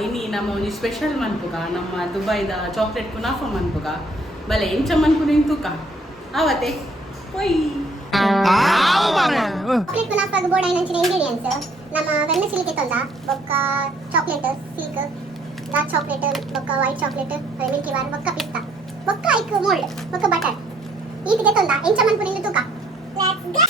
ಇನಿ ನಮ್ಮ ಒಂದು ಸ್ಪೆಷಲ್ ಮನ್ಪುಗ ನಮ್ಮ ದುಬೈದ ಚಾಕ್ಲೇಟ್ ಕುನಾಫ ಮನ್ಪುಗ ಬಲೆ ಎಂಚ ಮನ್ಪುನ ಇಂತುಕ ಆವತ್ತೆ ಕೊಯ್ ಚಾಕ್ಲೇಟ್ ಕುನಾಫಾಗ ಬೋರ್ಡ್ ಐನಂಚಿನ ಇಂಗ್ರೀಡಿಯೆಂಟ್ಸ್ ನಮ್ಮ ವೆನ್ನ ಸಿಲಿಕೆ ತೊಂದ ಬೊಕ್ಕ ಚಾಕ್ಲೇಟ್ ಸಿಲ್ಕ್ ಡಾರ್ಕ್ ಚಾಕ್ಲೇಟ್ ಬೊಕ್ಕ ವೈಟ್ ಚಾಕ್ಲೇಟ್ ಮಿಲ್ಕಿ ಬಾರ್ ಬೊಕ್ಕ ಪಿಸ್ತಾ ಬೊಕ್ಕ ಐಕ್ ಮೋಲ್ಡ್ ಬೊಕ್ಕ ಬಟರ್ ಈತಿಗೆ ತೊಂದ ಎಂಚ ಮನ್ಪುನ ಇಂತುಕ ಲೆಟ್ಸ್ ಗೋ.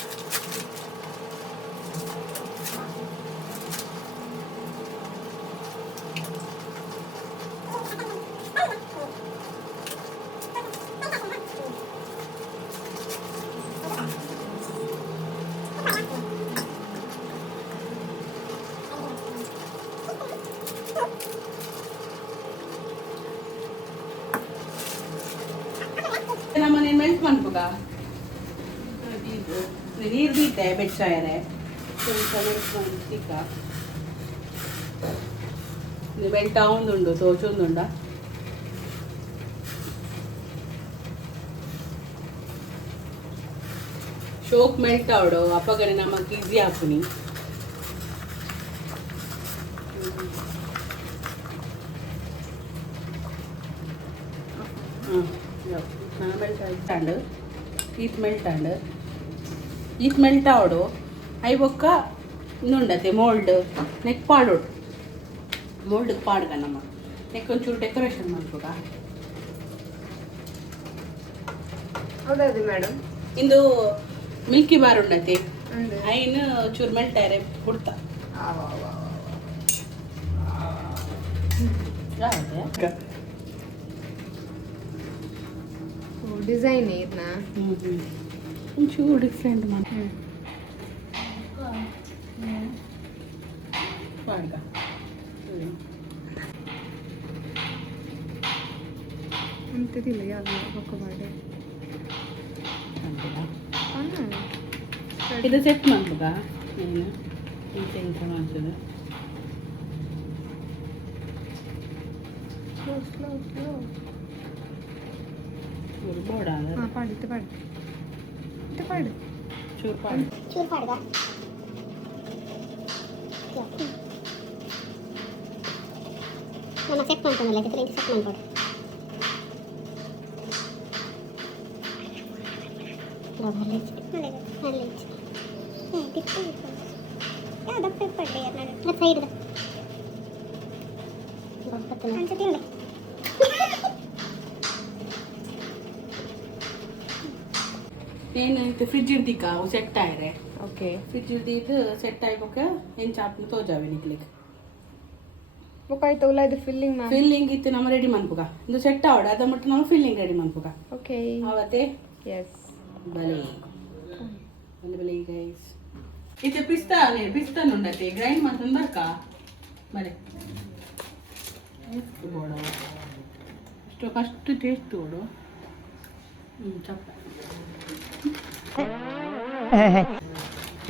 ನಮ್ಮನೆ ಮೆಲ್ಟ್ ಮನ್ಪುಗ ನೀರು ದೀತೆ ಬೆಚ್ಚಾಯರೆ ಸ್ವಲ್ಪ ಮೆಲ್ಟ್ ಮನ್ಪಿಕ ಮೆಲ್ಟ್ ಆವುಂದುಂಡು ತೋಚುಂದುಂಡ ಶೋಕ್ ಮೆಲ್ಟ್ ಆವಡು ಅಪ್ಪಗನೆ ನಮಕ್ ಈಸಿ ಹಾಕುನಿ ಮೆಲ್ಟ್ ಈತ್ ಮೆಲ್ಟ್ ಆವಡು ಐ ಬೊಕ್ಕ ಇನ್ನುಂಡತೆ ಮೋಲ್ಡ್ ನೆಕ್ ಪಾಡೋಡು ಮೋಲ್ಡ್ ಪಾಡ್ಗ ನಮ್ಮ ನೆಕ್ ಒಂಚೂರು ಡೆಕೋರೇಷನ್ ಮಾಡ್ಬೋಗ ಹೌದೌದು ಮೇಡಮ್ ಇಂದು ಮಿಲ್ಕಿ ಬಾರ್ ಉಂಡತೆ ಐನ್ ಚೂರು ಮೆಲ್ಟ್ ಆರೆ ಬಿಡ್ತಾ ಡಿಸೈನ್ ಇದನ್ನ ಒಂಚೂರು ಡಿಫ್ರೆಂಟ್ ಮಾಡಿ ಪಾಡ್ಗ ಅಂತಿಲ್ಲ ಯಾವ್ದು ಬೊಕ್ಕ ಮಾಡಿ ಇದು ಸೆಟ್ ಮಾಡ್ಬೋದ ನೀನು ಇಂಚ ಇಂಚ ಮಾಡ್ತದೆ ಬೋಡ ಪಾಡು ಚೂರು ಪಾಡು ಚೂರ್ ಪಾಡ್ಗ ನಮ್ಮ ಸೆಟ್ ಮಾಡ್ಕೊಂಡಲ್ಲ ಇದಕ್ಕೆ ಸೆಟ್ ಮಾಡ್ಕೊಡು ಏನಾಯ್ತು ಫ್ರಿಜ್ ಇರ್ದಿಕ್ಕ ಅವು ಸೆಟ್ ಆಯ್ರೆ ಓಕೆ ಫ್ರಿಜ್ ಇರ್ದಿದ್ದು ಸೆಟ್ ಆಯ್ಬೇಕ ಹೆಂಚ ಹಾಕ್ನು ತೋಜಾವೆ ನಿಕ್ಲಿಕ್ಕೆ ಬೊಕ್ಕ ಆಯ್ತು ಉಲ್ಲ ಇದು ಫಿಲ್ಲಿಂಗ್ ಮಾಡಿ ಫಿಲ್ಲಿಂಗ್ ಇತ್ತು ನಮ್ಮ ರೆಡಿ ಮನ್ಪುಗ ಇದು ಸೆಟ್ ಆವಡ ಅದ ಮಟ್ಟ ನಮ್ಮ ಫಿಲ್ಲಿಂಗ್ ರೆಡಿ ಮನ್ಪುಗ ಓಕೆ ಅವತ್ತೆ ಎಸ್ ಬಲೆ ಬಲೆ ಗೈಸ್ ಇದು ಪಿಸ್ತಾ ಪಿಸ್ತಾ ಉಂಡತೆ ಗ್ರೈಂಡ್ ಮಾಡ್ಕೊಂಡು ಬರ್ಕ ಬಲೆ ಬೋಡ ಅಷ್ಟು ಕಷ್ಟು ಟೇಸ್ಟ್ ತೋಡು ಚಪ್ಪ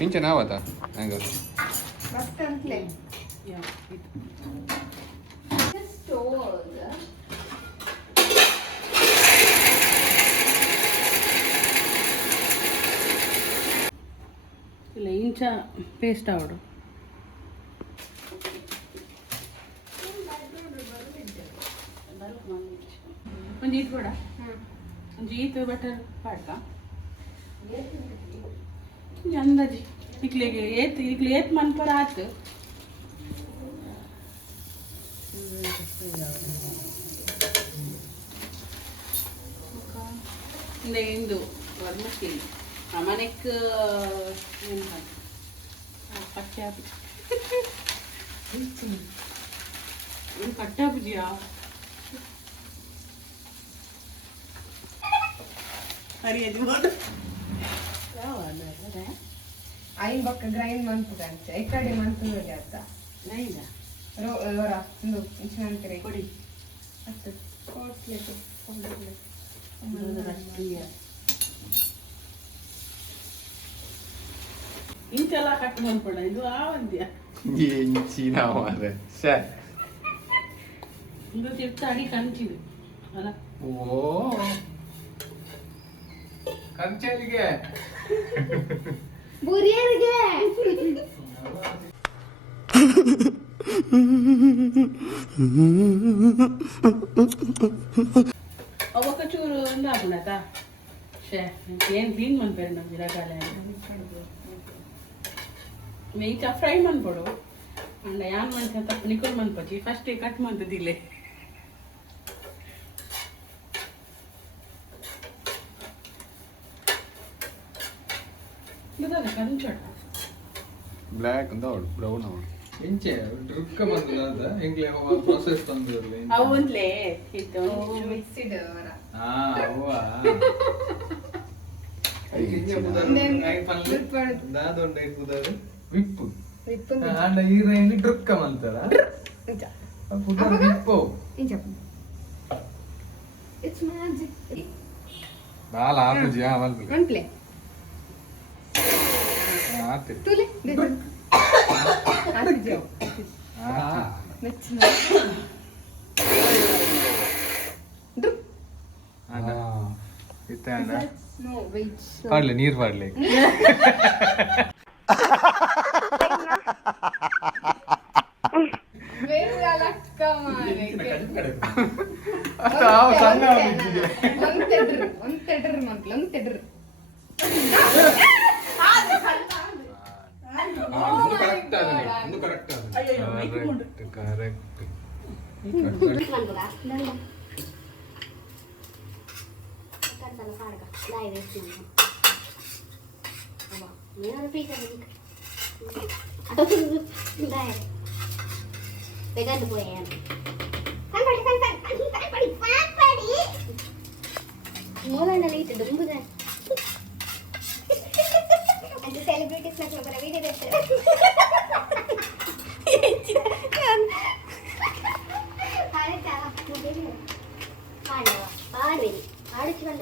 ಇಂಚೆ ನಾವತ್ತ ಹಂಗ ಫಸ್ಟ್ ಅಂತಲೇ ಇಲ್ಲ ಇಂಚ ಪೇಸ್ಟ್ ಆವಡು ಒಂದು ಈಟ್ ಬೇಡ ಒಂದು ಈಟ್ ಬಟರ್ ಪಾಡ್ಕ ಅಂದಾಜಿ ಇಕ್ಲಿಗೆ ಏತ್ ಮನ್ಪರ ಆತು ಇಂದು ವರ್ಮಸ್ತೀನಿ ಮನೆಕ್ ಏನು ಪಟ್ಟಾಪಿ ಪಟ್ಟಾಪುಜಿಯಾ ಹರಿಯದು ಐನ್ ಬೊಕ್ಕ ಗ್ರೈಂಡ್ ಮನ್ಪುಗಂಚ ಎಕ್ಕಡೆ ಮನ್ಪುಗೆ ಅತ್ತ ನೈದ ಅವರ ಒಂದು ಇಂಚಿನಂತರ ಕೊಡಿ ಅಷ್ಟು ಕೋಟ್ಲೆಟ್ ಇಂಚೆಲ್ಲ ಕಟ್ ಮಾಡ್ಕೊಡ ಇದು ಆವಂದ್ಯ ಇಂಚಿನ ಮಾರೆ ಶ್ಯಾ ಇದು ತಿರ್ತಾಡಿ ಕಂಚಿದು ಅಲ್ಲ ಓ ಕಂಚಲಿಗೆ ಬುರಿಯರಿಗೆ ಅವಕ್ಕ ಚೂರು ಒಂದು ಹಾಕುಣತ ಶೇ ಏನು ಕ್ಲೀನ್ ಮಾಡ್ಬೇಡಿ ನಮ್ಗೆ ರಗಾಲೆ ಮೇಯ್ಚ ಫ್ರೈ ಮಾಡ್ಬಿಡು ಅಂಡ ಯಾನ್ ಮಾಡ್ಕೊಂತ ತಪ್ಪು ನಿಕ್ಕೊಂಡು ಮಾಡ್ಪಚ್ಚಿ ಫಸ್ಟ್ ಕಟ್ ಮಾಡ್ತದಿಲ್ಲೇ ಗೊತ್ತಾಗ ಕಂಚೋಟ ಬ್ಲ್ಯಾಕ್ ಅಂತ ಅವಳು ಬ್ರೌನ್ ಅವಳು ಇಂಚೆ ಡ್ರಿಕ್ಕ ಬಂದ ಹೆಂಗ್ಲೆ ಪ್ರೊಸೆಸ್ ತಂದಿರಲಿ ಅವು ಒಂದ್ಲೇ ಇತ್ತು ಮಿಕ್ಸಿಡ್ ಅವರ ಹಾ ಅವ್ವ ದಾದೊಂಡೆ ಕುದರು ವಿಪ್ಪು ಆಂಡ ಈರೇನಿ ಡ್ರಿಕ್ಕ ಮಂತಾರ ಕುದರು ವಿಪ್ಪು ಇಟ್ಸ್ ಮ್ಯಾಜಿಕ್ ಬಾಲ ಆಪುಜಿ ಆವಲ್ ಒನ್ ಪ್ಲೇ ಆತೆ ತುಲೆ ಆತಿಜೋ ನೆಚ್ಚಿನ ಆಂಡ ಇತ್ತೆ ಆಂಡ ನೋ ವೆಯ್ಟ್ ಪಾಡ್ಲೆ ನೀರ್ ಪಾಡ್ಲೆ ಬೇರೆ ಲಕ್ಕ ಮಾರೆ ಸಣ್ಣ ಒಂದ್ ತೆಡ್ರ್ ಮಂತ್ಲ ಒಂದ್ ತೆಡ್ರ್ correct Pegang tu yang. Kan padi. Mulai dari itu dulu kan. Ada selebritis nak pada video deh. Ada cara mungkin. Paano? Ada cuma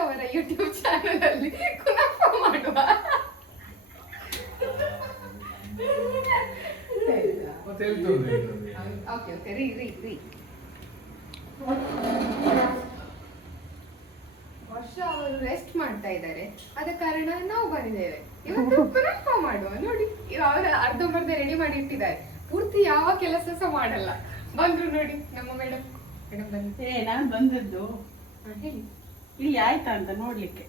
ಅವರ ಯೂಟ್ಯೂಬ್ ಚಾನೆಲ್ ಅಲ್ಲಿ ಕುನಪ್ಪ ಮಾಡುವ ಓಕೆ ಓಕೆ ರೀ ವರ್ಷ ಅವರು ರೆಸ್ಟ್ ಮಾಡ್ತಾ ಇದ್ದಾರೆ ಆದ ಕಾರಣ ನಾವು ಬಂದಿದ್ದೇವೆ ಇವತ್ತು ಕುನಪ್ಪ ಮಾಡುವ ನೋಡಿ ಅವರು ಅರ್ಧಂಬರ್ಧ ರೆಡಿ ಮಾಡಿ ಇಟ್ಟಿದ್ದಾರೆ ಪೂರ್ತಿ ಯಾವ ಕೆಲಸ ಸಹ ಮಾಡಲ್ಲ ಬಂದ್ರು ನೋಡಿ ನಮ್ಮ ಮೇಡಮ್ ಬನ್ನಿ ನಾನು ಬಂದದ್ದು ಹೇಳಿ ಇಲ್ಲಿ ಆಯ್ತಾ ಅಂತ ನೋಡ್ಲಿಕ್ಕೆ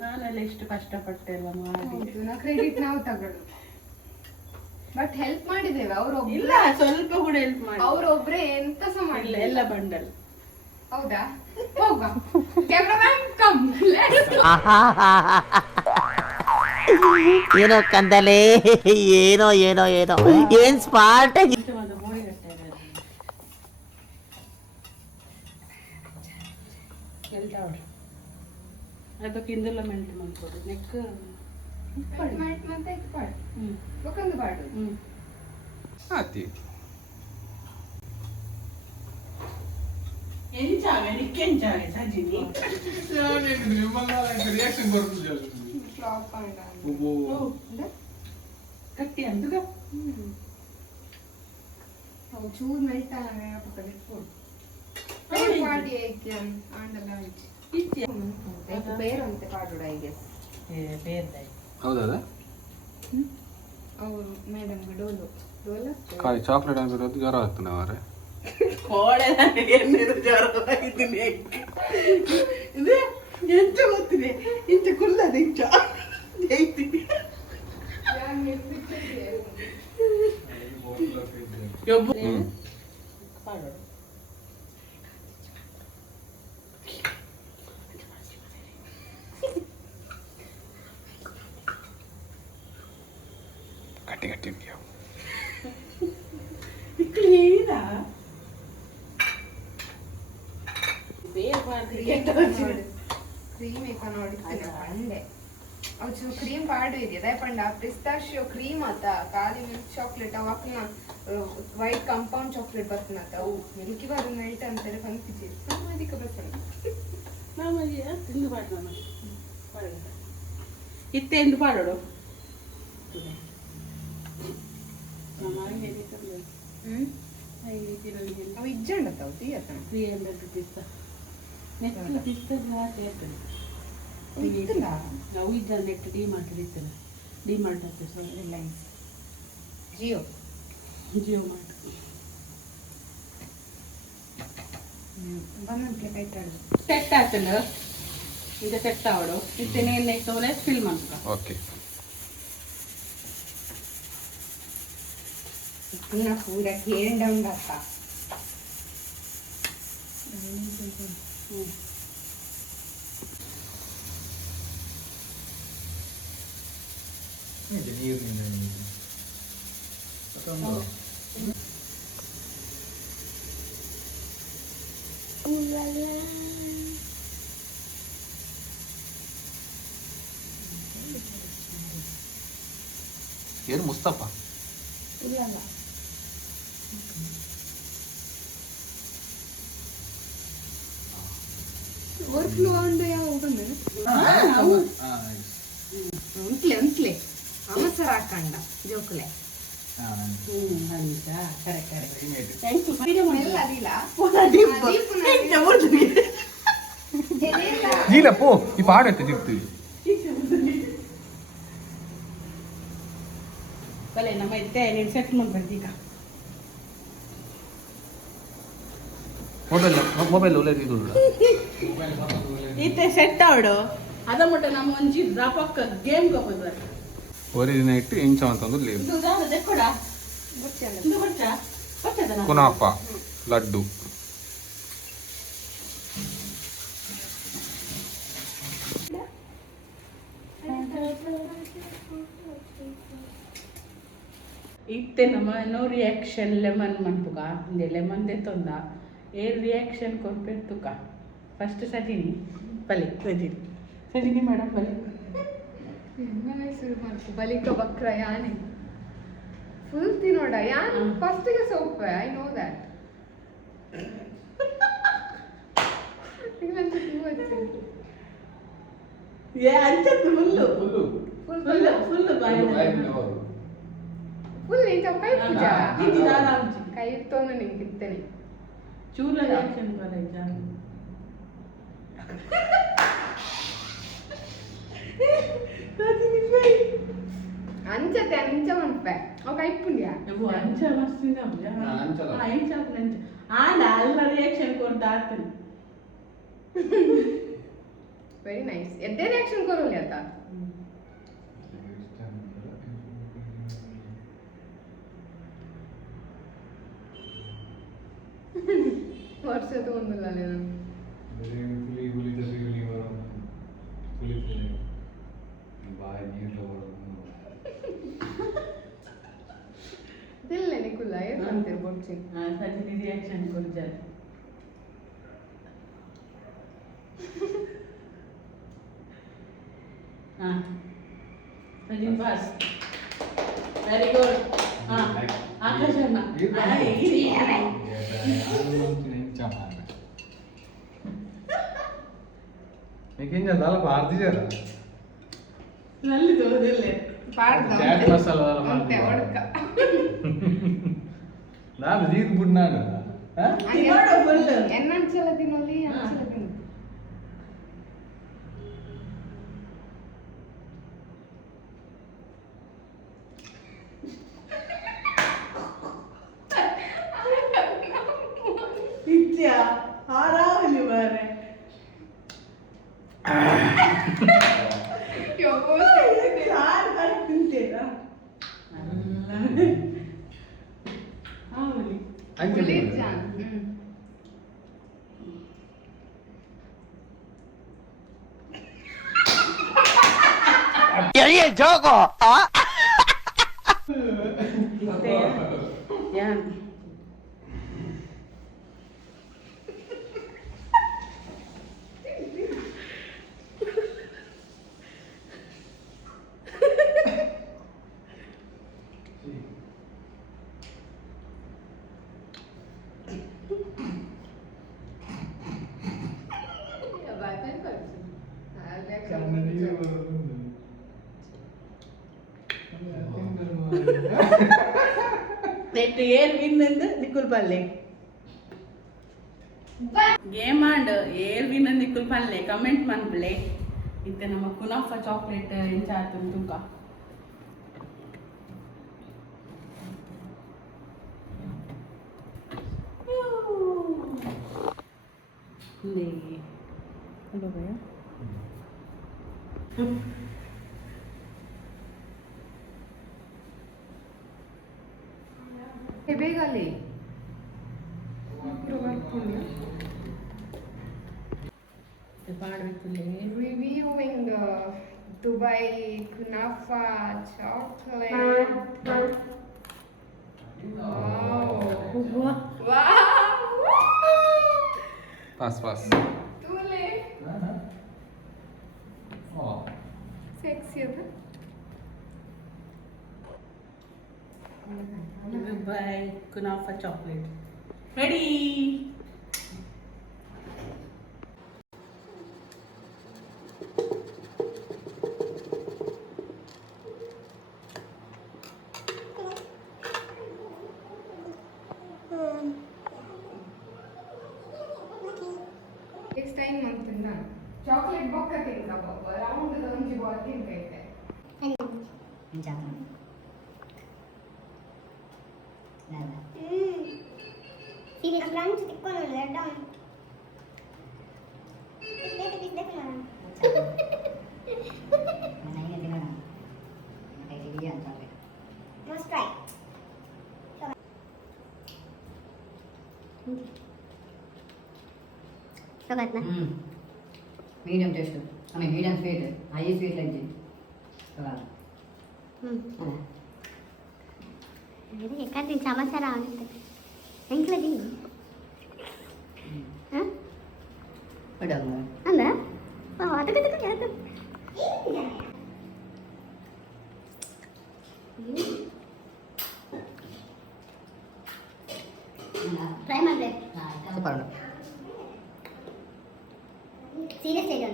ನಾನೆಲ್ಲ ಎಷ್ಟು ಕಷ್ಟಪಟ್ಟೆ ಎಲ್ಲ ಮಾಡಿ ಹೌದು ನಾ ಕ್ರೆಡಿಟ್ ನಾವು ತಗೊಳ್ಳೋದು ಬಟ್ ಹೆಲ್ಪ್ ಮಾಡಿದ್ದೇವೆ ಇಲ್ಲ ಸ್ವಲ್ಪ ಕೂಡ ಹೆಲ್ಪ್ ಮಾಡಿ ಅವ್ರೊಬ್ರೆ ಎಂತ ಸಹ ಇಲ್ಲ ಮಾಡಿಲ್ಲ ಎಲ್ಲ ಬಂಡಲ್ ಹೌದಾ ಹೋಗ ಕ್ಯಾಮ್ರಾಮನ್ ಕಮ್ ಏನೋ ಕಂದಲೆ ಏನೋ ಏನ್ ಸ್ಪಾಟ್ ಅದಕ್ಕೆ ಇಂದೆಲ್ಲ ಮೆಲ್ಟ್ ಮಾಡ್ಬೋದು ನೆಕ್ ಮತ್ತೆ ಇದು ಪಾಡು ಬೊಕೊಂದು ಪಾಡು ಆತಿ ಎಂಚಾವೆ ನಿಕ್ಕೆಂಚಾವೆ ಸಜಿನಿ ರಿಯಾಕ್ಷನ್ ಬರ್ತದೆ ಫ್ಲಾಪ್ ಆಗ ಕಟ್ಟಿ ಅಂದುಗ ಅವು ಚೂರು ಮೆಲ್ಟ್ ಆಗ ಪಕ್ಕದಲ್ಲಿ ಇಟ್ಕೊಡು ಪಾಡಿ ಐತಿ ಆಂಡಲ್ಲ ಐತಿ ಬೇರೆ ಅಂತ ಪಾಡುಡ ಈಗ ಬೇರೆ ಹೌದಾ ಅವರು ಮೇಡಮ್ಗೆ ಡೋಲು ಖಾಲಿ ಚಾಕ್ಲೇಟ್ ಅನ್ಬಿರೋದು ಜ್ವರ ಆಗ್ತಾನೆ ಅವರೇ ಕೋಳೆ ಜ್ವರ ಇದನ್ನೇ ಇದು ಎಂತ ಗೊತ್ತಿದೆ ಇಂಚ ಕುಲ್ಲದ ಇಂಚ ಜೈತೀನಿ ಗಟ್ಟಿ ಕ್ಲೀನಾ ಕ್ರೀಮ್ ಈಗ ನೋಡ್ತೀನಿ ಪಂಡೆ ಅವು ಚೂ ಕ್ರೀಮ್ ಪಾಡು ಇದೆ ಅದೇ ಪಂಡ ಪಿಸ್ತಾಶಿಯೋ ಕ್ರೀಮ್ ಆತ ಖಾಲಿ ಮಿಲ್ಕ್ ಚಾಕ್ಲೇಟ್ ಅವಕ್ಕನ ವೈಟ್ ಕಂಪೌಂಡ್ ಚಾಕ್ಲೇಟ್ ಬರ್ತನತ್ತ ಅವು ಮಿಲ್ಕಿ ಬಾರ್ ಮೆಲ್ಟ್ ಅಂತಾರೆ ಪಂಪಿಸಿ ಅದಕ್ಕೆ ಬರ್ತದೆ ಮಾಮೂಲಿ ತಿಂದು ಪಾಡು ನಮ್ಮ ಇತ್ತೆ ಎಂದು ಪಾಡೋಡು ಅವು ಇಜ್ಜಂಡತ್ತವು ತೀಯತ್ತ 300 rupees ನೆಟ್ ಪಿಸ್ತಾ ಸೇರ್ತದೆ ನಾವು ಇದ್ದ ನೆಟ್ ಡಿಮಾರ್ಟ್ ಇರ್ತದೆ ಡಿಮಾರ್ಟ್ ಅಂತ ರಿಲಯನ್ಸ್ ಜಿಯೋ ಜಿಯೋ ಮಾರ್ಟ್ ಬಂದಂತೆ ಕೈತಾಳು ಸೆಟ್ ಆತಲ್ಲ ಈಗ ಸೆಟ್ ಆವಡು ಇತ್ತೇನೆ ನೆಕ್ಸ್ಟ್ ಅವರೇ ಫಿಲ್ ಮಾಡ್ಕ ಓಕೆ ಪುನಃ ಪೂರ ಕೇಂಡ ಉಂಡತ್ತ ಏನು ಮುಸ್ತಫಾ ಇಲ್ಲ ಓವರ್ಫ್ಲೋ ಉಂಡು ಯಾವ ಬಂದು ಉಂಟ್ಲೆ ಅವಸರ ಹಾಕಂಡ ಜೋಕುಲೆ ಎಲ್ಲ ಅದಿಲ್ಲ ಇಲ್ಲ ಪೋ ಈ ಪಾಡತ್ತೆ ತಿರ್ತೀವಿ ಬಲೆ ನಮ್ಮ ಇತ್ತೆ ನೀನು ಸೆಟ್ ಮಾಡ್ಬೇಕು ಈಗ ಮೊಬೈಲ್ ಒಳ್ಳೆದು ಇದು ಇತ್ತೆ ಸೆಟ್ ಆವಡು ಅದ ಮುಟ್ಟ ನಮ್ಮ ಒಂಜಿ ಡ್ರಾಪಕ್ಕ ಗೇಮ್ ಹೋಗೋದು ಒರಿ ದಿನ ಇಟ್ಟು ಇಂಚ ಅಂತಂದು ಲೇಬ್ ಕುನಾಫ ಲಡ್ಡು ಇತ್ತೆ ನಮ್ಮ ನೋ ರಿಯಾಕ್ಷನ್ ಲೆಮನ್ ಮನ್ಪುಗ ಇಂದೆ ಲೆಮನ್ ದೆತ್ತೊಂದ ಏರ್ ರಿಯಾಕ್ಷನ್ ಕೊರ್ಪೆರ್ತುಕ ಫಸ್ಟ್ ಸಜಿನಿ ಬಲಿ ಸಜಿನಿ ಮೇಡಮ್ ಬಲಿ ಶುರು ಮಾಡ್ತು ಬಲಿಕ ಬಕ್ರ ಯಾನೆ ಫುಲ್ ತಿನ್ನೋಡ ಯಾನ್ ಫಸ್ಟಿಗೆ ಸೋಪ್ ಐ ನೋ ದ್ಯಾಟ್ ಅಂಚತ್ತು ಫುಲ್ಲು ಫುಲ್ ಇಂಥ ಕೈ ಪೂಜಾ ಇದು ಆರಾಮ್ಸಿ ಕೈ ಇತ್ತೊಂದು ನಿಂಗೆ ಇತ್ತೇನೆ ಚೂರ ರಿಯಾಕ್ಷನ್ ಬರೈತ ಅಂಚತೆ ಅಂಚ ಮನ್ಪೆ ಅವ ಕೈ ಪುಂಡ್ಯಾ ಅಂಚ ಮಸ್ತಿಂದ ಅಂಚ ಆಂಡ ಅಲ್ಲ ರಿಯಾಕ್ಷನ್ ಕೊಡ್ದ ಆಗ್ತಾನೆ ವೆರಿ ನೈಸ್ ಎದ್ದೇ ರಿಯಾಕ್ಷನ್ ಕೊರೋಲಿ ಆತ ವರ್ಷದ ಒಂದಿಲ್ಲ ನಾನು ದಿಲ್ಲ ನಿಕುಲ್ಲ ಏನು ಅಂತೀರಿ ಬೊಡ್ಚಿ Sajini reaction ಕೊಡ್ಜಾರ Sajin pass very good ಆಕಾಶಣ್ಣ నీకేం చాలా భారతీ చేరా ನಲ್ಲಿ ತೋದಿಲ್ಲೇ చాట్ మసాలా ಅಂತೆ ಒಡ್ಕ ನಾನು ನೀರು ಬಿಡ್ನಾಡು ಎನ್ನಂಚಲ ತಿನ್ನೋಲಿ ಅಂಚಲ ತಿನ್ನು ಇತ್ಯ ಆರಾಮಲಿ ಮಾರೆ ಸಾರು ಬರೀ ತಿಂತೇನಾ ಆಮಲಿ ಗುಲೀಬ್ ಜಾನ್ ಜೋಕೋ ಯಾನ್ ನೆಟ್ ಏರ್ ವಿನ್ ಎಂದು ನಿಕುಲ್ ಪಲ್ಲೆ ಗೇಮ್ ಆಂಡ್ ಏರ್ ವಿನ್ ನಿಕುಲ್ ಪಲ್ಲೆ ಕಮೆಂಟ್ ಮನ್ಪಲೆ ಇತ್ತೆ ನಮ್ಮ ಕುನಾಫಾ ಚಾಕ್ಲೇಟ್ ಎಂಚ ಆತು ತುಕ ಹಲೋ ಭಯ ಬೇಗ ಅಲ್ಲಿ reviewing Dubai Kunafa chocolate. Wow! Pass pass Tule. Sexy ಅದು. Dubai Kunafa chocolate. Ready? Next time ಅಂತಂದ ಚಾಕ್ಲೇಟ್ ಬೊಕ್ಕ ತಿನ್ಕ ಬಾಬಾ ರೌಂಡ್ ಒಂಜಿ ಬಾಲ್ ತಿನ್ಕೈತೆ. ఇది ఫ్రెండ్స్ తిక్కొని లేద్దాం ఇట్లే తీసుకున్నాను మస్ట్ ట్రై సగట్నా medium taste I mean medium sweet high sweet like ఇది ఎక్కడ దీని సమస్య రావాలి ఇంట్లో దీని అందా అతక ಟ್ರೈ ಮಾಡ್ಬೇಕು ಸೂಪರ್ ಸೀರಿಯಸ್ ಆಗಿ